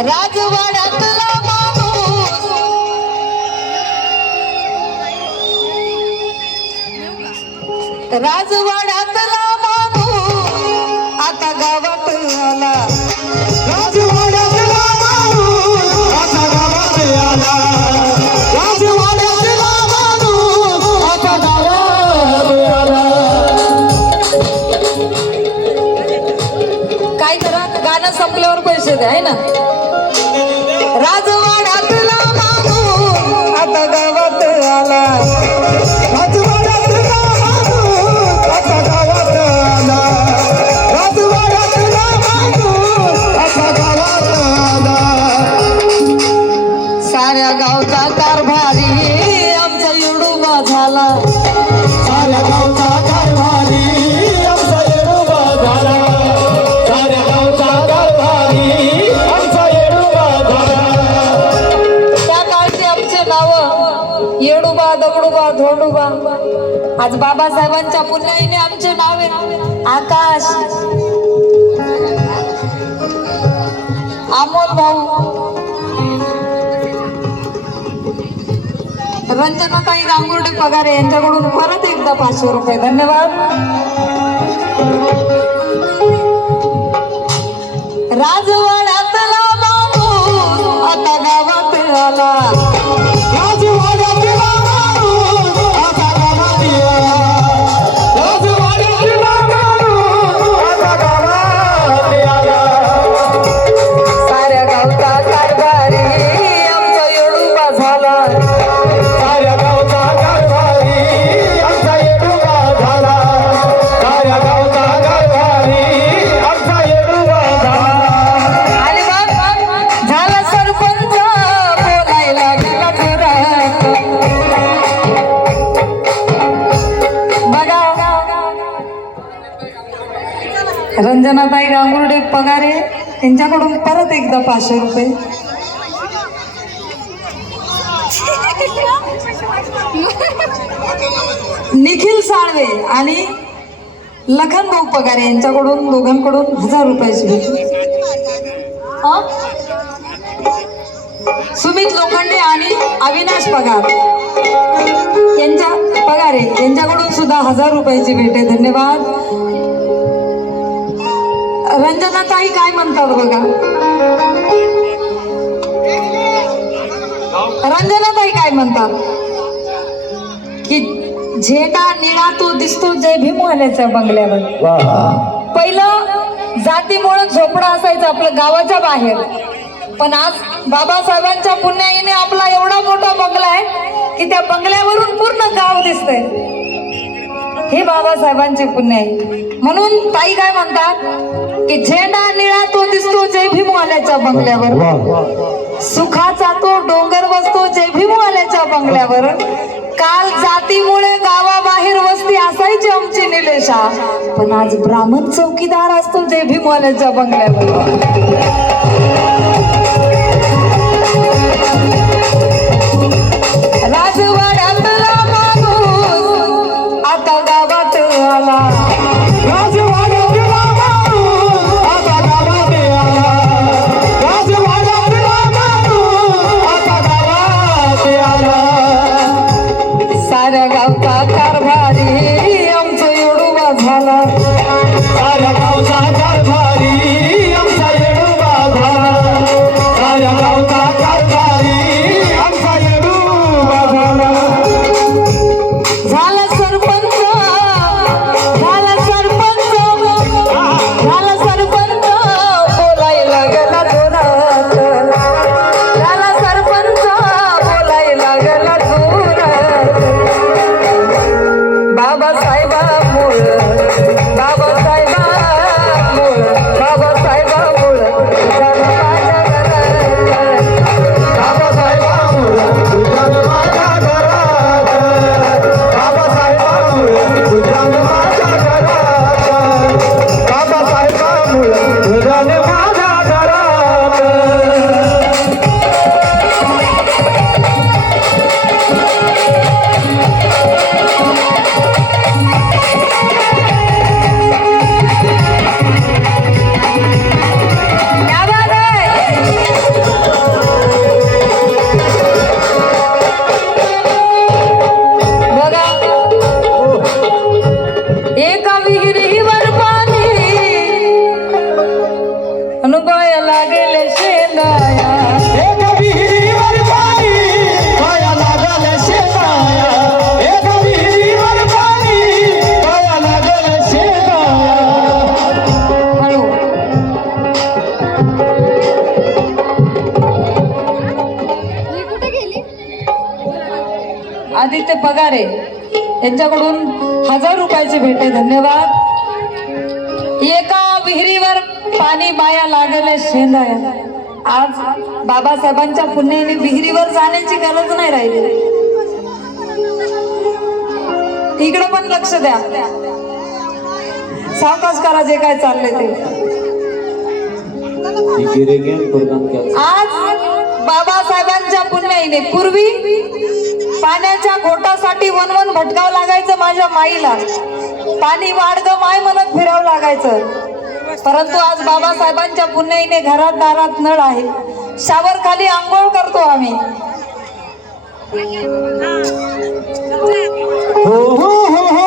राजवाड्यातला माणूस. आता गावात आला. राजवाड्यातला माणूस. आता गावात गाणं संपल्यावर पैसे द्या है ना? दगडूबा आज बाबासाहेबांच्या पुण्याईने आमचे नावे आकाश. अमोल भाऊ. रंजनाताई गांगुर्डे पगारे यांच्याकडून परत एकदा पाचशे रुपये. धन्यवाद. राजवा रंजनाताई गांगुर्डे पगारे यांच्याकडून परत एकदा पाचशे रुपये. निखिल साळवे आणि लखन भाऊ पगारे यांच्याकडून दोघांकडून हजार रुपयाची भेट सुमित लोखंडे आणि अविनाश पगार यांच्या पगारे यांच्याकडून सुद्धा हजार रुपयाची भेट आहे. धन्यवाद. रंजनाताई काय म्हणतात बघा? रंजनाताई काय म्हणतात? की झेंडा निळा तो दिसतो जय भीमवाल्याच्या बंगल्यावर. पहिलं जातीमुळे झोपडा असायचं आपलं गावाच्या बाहेर. पण आज बाबासाहेबांच्या पुण्याईने आपला एवढा मोठा बंगला आहे की त्या बंगल्यावरून पूर्ण गाव दिसतंय. हे बाबासाहेबांचे पुण्य आहे म्हणून ताई काय म्हणतात की झेंडा निळा तो दिसतो जय भीमवाल्याच्या बंगल्यावर. सुखाचा तो डोंगर बसतो जय भीमवाल्याच्या बंगल्यावर. काल जातीमुळे गावाबाहेर वस्ती असायची आमची निलेशा. पण आज ब्राह्मण चौकीदार असतो जय भीमवाल्याच्या बंगल्यावर. आदित्य पगारे यांच्याकडून हजार रुपयाची भेट धन्यवाद. एका विहिरीवर पाणी बाया लागले शेंदाया आज बाबासाहेबांच्या पुण्याने विहिरीवर जाण्याची गरज नाही राहिली. इकडे पण लक्ष द्या. सावकाश करा जे काय चाललंय ते. आज बाबासाहेबांच्या पुण्याईने पूर्वी पाण्याच्या घोटासाठी वनवन भटकावं लागायचं माझ्या माईला. पाणी वाढग माय म्हणत फिरावं लागायचं. परंतु आज बाबासाहेबांच्या पुण्याईने घरात दारात नळ आहे. शावर खाली आंघोळ करतो आम्ही. हो हो हो हो.